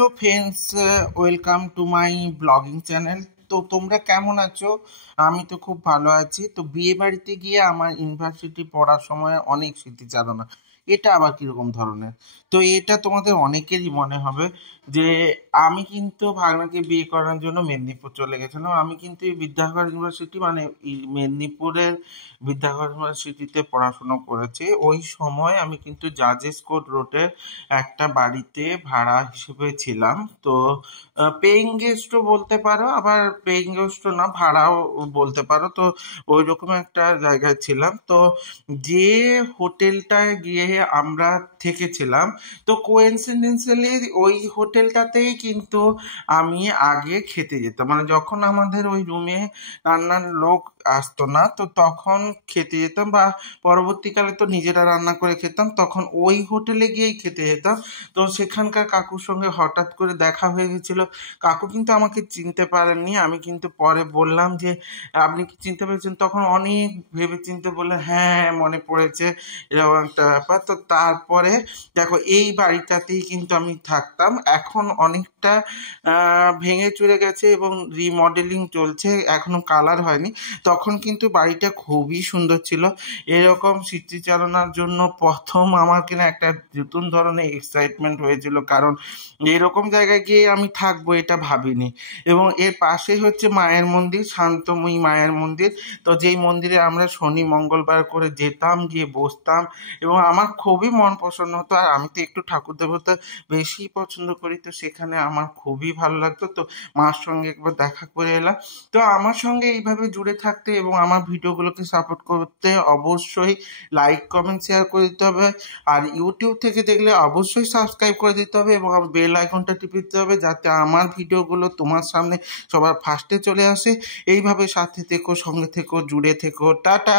Hello friends, welcome to my blogging channel. তো তোমরা কেমন আছো? আমি তো খুব ভালো আছি। তো বিয়ে বাড়িতে গিয়ে আমার ইউনিভার্সিটি পড়ার সময় অনেক স্মৃতিচারণা। এটা আবার কিরকম ধরনের? তো এটা তোমাদের অনেকেরই মনে হবে যে আমি কিন্তু ভাগনাকে বিয়ে করার জন্য মেদিনীপুর চলে গেছিলাম। আমি কিন্তু এই বিদ্যাসাগর ইউনিভার্সিটি মানে এই মেদিনীপুরের বিদ্যাসাগর ইউনিভার্সিটিতে পড়াশুনো করেছি। ওই সময় আমি কিন্তু জাজেস কোর্ট রোডের একটা বাড়িতে ভাড়া হিসেবে ছিলাম। তো পেইং গেস্টও বলতে পারো, আবার পেইং গেস্টও না, ভাড়াও বলতে পারো। তো ওই রকম একটা জায়গায় ছিলাম। তো যে হোটেলটায় গিয়ে আমরা থেকেছিলাম, তো কোইন্সিডেন্টালি ওই হোটেলটাতেই কিন্তু আমি আগে খেতে যেতাম। মানে যখন আমাদের ওই রুমে রান্নার লোক আসতো না, তো তখন খেতে যেতাম, বা পরবর্তীকালে তো নিজেরা রান্না করে খেতাম, তখন ওই হোটেলে গিয়েই খেতে যেতাম। তো সেখানকার কাকুর সঙ্গে হঠাৎ করে দেখা হয়ে গেছিল। কাকু কিন্তু আমাকে চিনতে পারেননি। আমি কিন্তু পরে বললাম যে আপনি কি চিনতে পেরেছেন? তখন অনেক ভেবে চিনতে বললেন হ্যাঁ মনে পড়েছে, এরকম একটা ব্যাপার। তো তারপরে দেখো এই বাড়িটাতেই কিন্তু আমি থাকতাম। এখন অনেকটা ভেঙে চুরে গেছে এবং রিমডেলিং চলছে, এখনো কালার হয়নি। তখন কিন্তু বাড়িটা খুবই সুন্দর ছিল। এরকম স্মৃতিচারণার জন্য প্রথম আমার কিনা একটা নতুন ধরনের এক্সাইটমেন্ট হয়েছিল, কারণ এরকম জায়গায় গিয়ে আমি থাকবো এটা ভাবিনি। এবং এর পাশে হচ্ছে মায়ের মন্দির, শান্তময়ী মায়ের মন্দির। তো যেই মন্দিরে আমরা শনি মঙ্গলবার করে যেতাম, গিয়ে বসতাম, এবং আমার খুবই মন প্রসন্ন হতো। আর আমি তো একটু ঠাকুর দেবতা বেশি পছন্দ করি, তো সেখানে আমার খুবই ভালো লাগতো। তো মার সঙ্গে একবার দেখা করে এলাম। তো আমার সঙ্গে এইভাবে জুড়ে থাকতে এবং আমার ভিডিওগুলোকে সাপোর্ট করতে অবশ্যই লাইক কমেন্ট শেয়ার করে দিতে হবে। আর ইউটিউব থেকে দেখলে অবশ্যই সাবস্ক্রাইব করে দিতে হবে এবং বেল আইকনটা টিপে দিতে হবে, যাতে আমার ভিডিওগুলো তোমার সামনে সবার ফার্স্টে চলে আসে। এইভাবে সাথে থেকো, সঙ্গে থেকো, জুড়ে থেকো। টাটা।